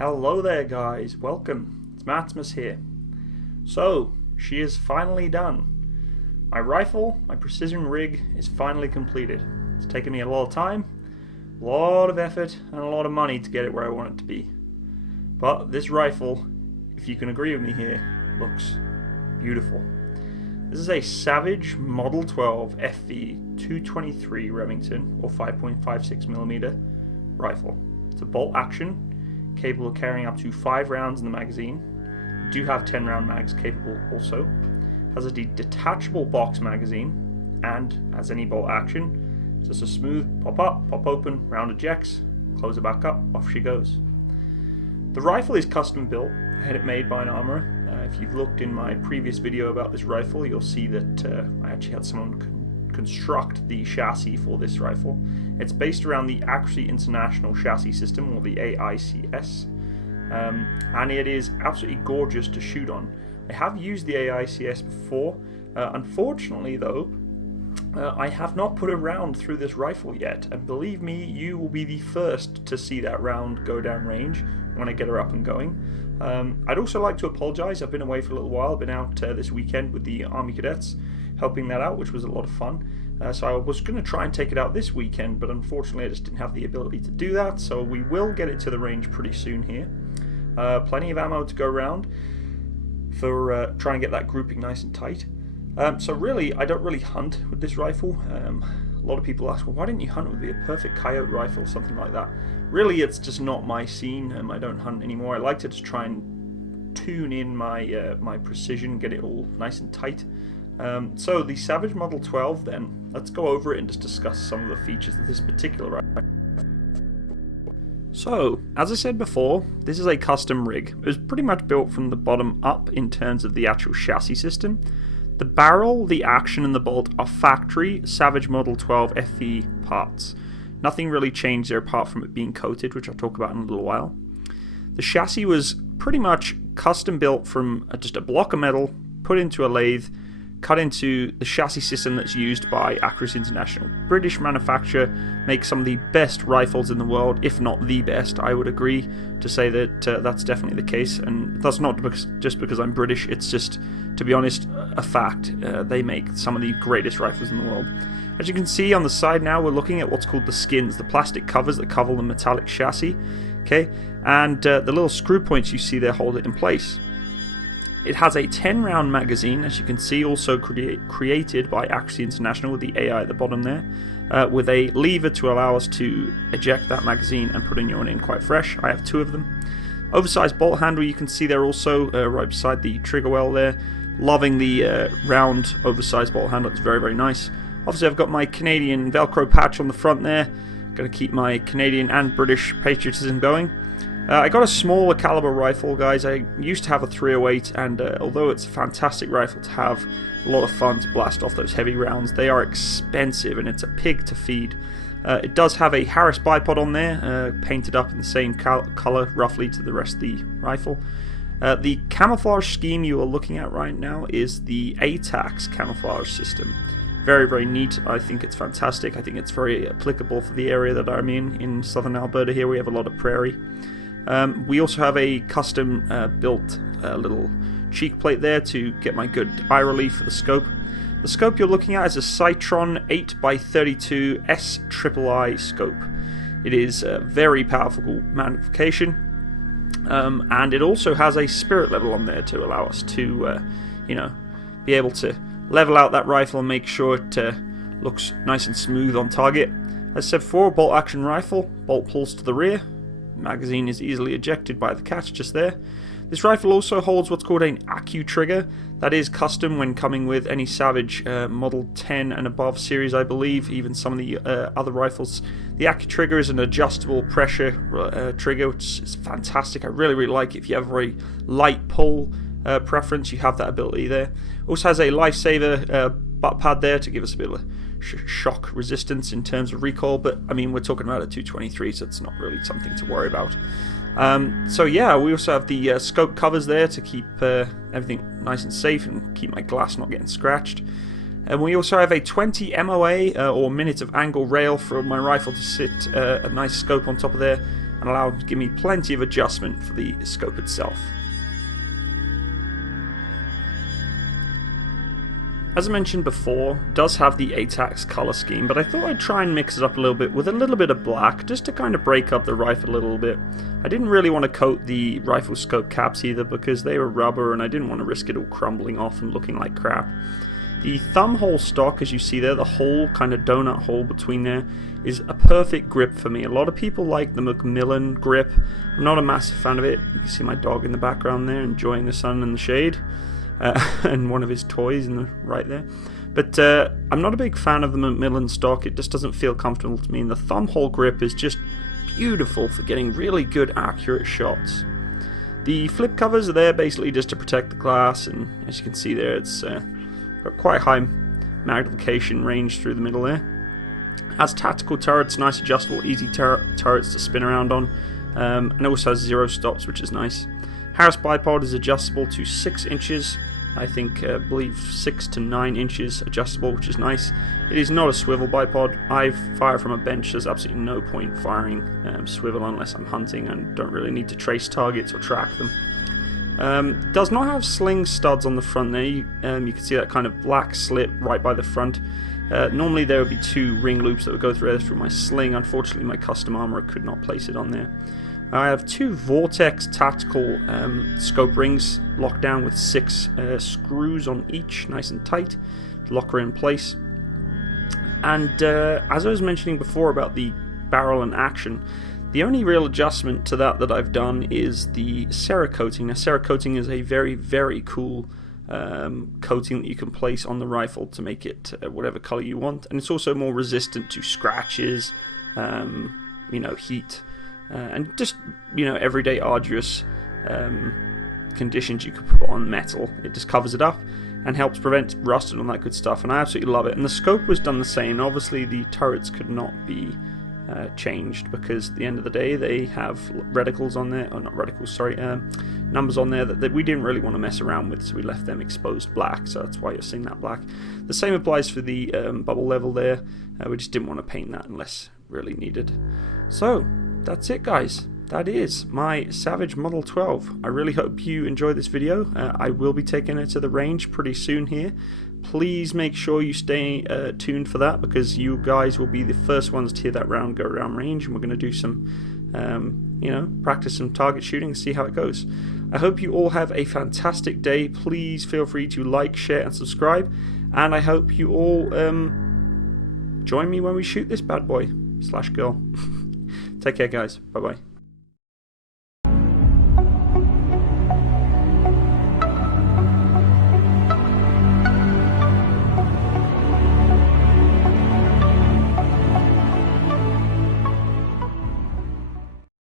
Hello there guys, welcome. It's Maximus here. So, she is finally done. My rifle, my precision rig is finally completed. It's taken me a lot of time, a lot of effort, and a lot of money to get it where I want it to be. But this rifle, if you can agree with me here, looks beautiful. This is a Savage Model 12 FV 223 Remington or 5.56mm rifle. It's a bolt action, capable of carrying up to 5 rounds in the magazine. Do have 10 round mags capable also. Has a detachable box magazine, and as any bolt action, it's just a smooth pop up, pop open, round ejects, close it back up, off she goes. The rifle is custom built. I had it made by an armorer. If you've looked in my previous video about this rifle, you'll see that I actually had someone construct the chassis for this rifle. It's based around the Accuracy International chassis system, or the AICS, and it is absolutely gorgeous to shoot on. I have used the AICS before. Unfortunately though, I have not put a round through this rifle yet, and believe me, you will be the first to see that round go down range when I get her up and going. I'd also like to apologise. I've been away for a little while. I've been out this weekend with the Army Cadets, helping that out, which was a lot of fun. So I was going to try and take it out this weekend, but unfortunately I just didn't have the ability to do that, so we will get it to the range pretty soon here. Plenty of ammo to go around for trying to get that grouping nice and tight. So really, I don't really hunt with this rifle. A lot of people ask, well, why didn't you hunt? It would be a perfect coyote rifle or something like that. Really, it's just not my scene. I don't hunt anymore. I like to just try and tune in my my precision, get it all nice and tight. So the Savage Model 12 then, let's go over it and just discuss some of the features of this particular rifle. So, as I said before, this is a custom rig. It was pretty much built from the bottom up in terms of the actual chassis system. The barrel, the action, and the bolt are factory Savage Model 12 FE parts. Nothing really changed there apart from it being coated, which I'll talk about in a little while. The chassis was pretty much custom built from just a block of metal, put into a lathe, cut into the chassis system that's used by Accuracy International. British manufacturer, makes some of the best rifles in the world, if not the best. I would agree to say that that's definitely the case, and that's not just because I'm British, it's just, to be honest, a fact. They make some of the greatest rifles in the world. As you can see on the side now, we're looking at what's called the skins, the plastic covers that cover the metallic chassis, okay, and the little screw points you see there hold it in place. It has a 10 round magazine, as you can see, also created by Accuracy International with the AI at the bottom there, with a lever to allow us to eject that magazine and put a new one in quite fresh. I have 2 of them. Oversized bolt handle, you can see there also right beside the trigger well there. Loving the round oversized bolt handle, it's very, very nice. Obviously I've got my Canadian Velcro patch on the front there. Going to keep my Canadian and British patriotism going. I got a smaller caliber rifle, guys. I used to have a 308, and although it's a fantastic rifle to have, a lot of fun to blast off those heavy rounds, they are expensive and it's a pig to feed. It does have a Harris Bipod on there, painted up in the same color roughly to the rest of the rifle. The camouflage scheme you are looking at right now is the A-TACS camouflage system. Very, very neat. I think it's fantastic. I think it's very applicable for the area that I'm in southern Alberta here. We have a lot of prairie. We also have a custom built little cheek plate there to get my good eye relief for the scope. The scope you're looking at is a Sightron 8x32 SIII scope. It is a very powerful magnification, and it also has a spirit level on there to allow us to, be able to level out that rifle and make sure it looks nice and smooth on target. As I said before, bolt action rifle, bolt pulls to the rear. Magazine is easily ejected by the catch just there. This rifle also holds what's called an ACU trigger. That is custom when coming with any Savage Model 10 and above series, I believe, even some of the other rifles. The ACU trigger is an adjustable pressure trigger, which is fantastic. I really, really like it. If you have a very light pull preference, you have that ability there. Also has a lifesaver butt pad there to give us a bit of shock resistance in terms of recoil, but I mean, we're talking about a 223, so it's not really something to worry about. So yeah, we also have the scope covers there to keep everything nice and safe and keep my glass not getting scratched. And we also have a 20 MOA or minute of angle rail for my rifle to sit a nice scope on top of there. and allow them to give me plenty of adjustment for the scope itself. As I mentioned before, it does have the A-TACS color scheme, but I thought I'd try and mix it up a little bit with a little bit of black, just to kind of break up the rifle a little bit. I didn't really want to coat the rifle scope caps either, because they were rubber and I didn't want to risk it all crumbling off and looking like crap. The thumb hole stock, as you see there, the hole, kind of donut hole between there, is a perfect grip for me. A lot of people like the Macmillan grip. I'm not a massive fan of it. You can see my dog in the background there, enjoying the sun and the shade. And one of his toys in the right there. But I'm not a big fan of the Macmillan stock. It just doesn't feel comfortable to me. And the thumb hole grip is just beautiful for getting really good, accurate shots. The flip covers are there basically just to protect the glass. And as you can see there, it's got quite high magnification range through the middle there. Has tactical turrets, nice adjustable, easy turrets to spin around on. And it also has 0 stops, which is nice. Harris Bipod is adjustable to 6 inches. I believe 6 to 9 inches adjustable, which is nice. It is not a swivel bipod. I fire from a bench. There's absolutely no point firing swivel unless I'm hunting and don't really need to trace targets or track them. Does not have sling studs on the front there. You can see that kind of black slit right by the front. Normally there would be 2 ring loops that would go through my sling. Unfortunately, my custom armor could not place it on there. I have 2 Vortex tactical scope rings locked down with 6 screws on each, nice and tight, to lock her in place. And as I was mentioning before about the barrel and action, the only real adjustment to that I've done is the cerakoting. Now, cerakoting is a very, very cool coating that you can place on the rifle to make it whatever color you want, and it's also more resistant to scratches, heat. And just, everyday arduous conditions you could put on metal. It just covers it up and helps prevent rust and all that good stuff, and I absolutely love it. And the scope was done the same. Obviously the turrets could not be changed, because at the end of the day they have reticles on there, or not reticles, sorry, numbers on there that we didn't really want to mess around with, so we left them exposed black, so that's why you're seeing that black. The same applies for the bubble level there. We just didn't want to paint that unless really needed. So that's it, guys. That is my Savage Model 12. I really hope you enjoyed this video. I will be taking it to the range pretty soon here. Please make sure you stay tuned for that, because you guys will be the first ones to hear that round go around range, and we're going to do some, practice some target shooting and see how it goes. I hope you all have a fantastic day. Please feel free to like, share, and subscribe. And I hope you all join me when we shoot this bad boy / girl. Take care, guys. Bye-bye.